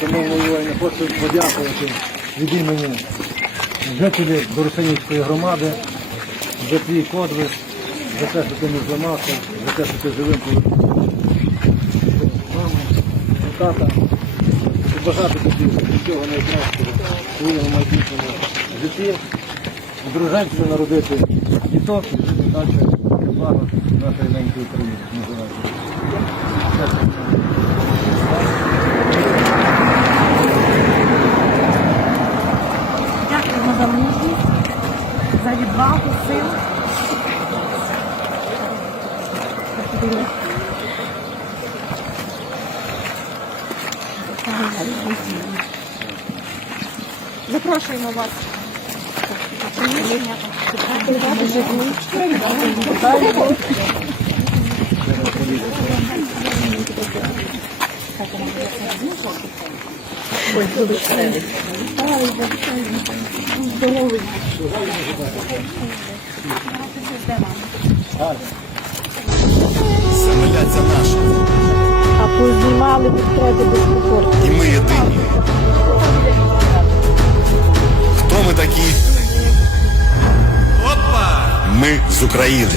Шановні воїни, хочу подякувати від імені жителів Борисанівської громади за твій подвиг, за те, що ти не зламався, за те, що ти живим повернувся. Маму, тата, і бажати тобі всього найкращого в своєму майбутньому житті, друженцями народити діток і жити далі для блага нашої ненької країни. Мужність, за відвагу, силу. Запрошуємо вас. Земля ця наша, А познімали портрети без комфорту. і ми єдині. Хто ми такі? Опа! Ми з України.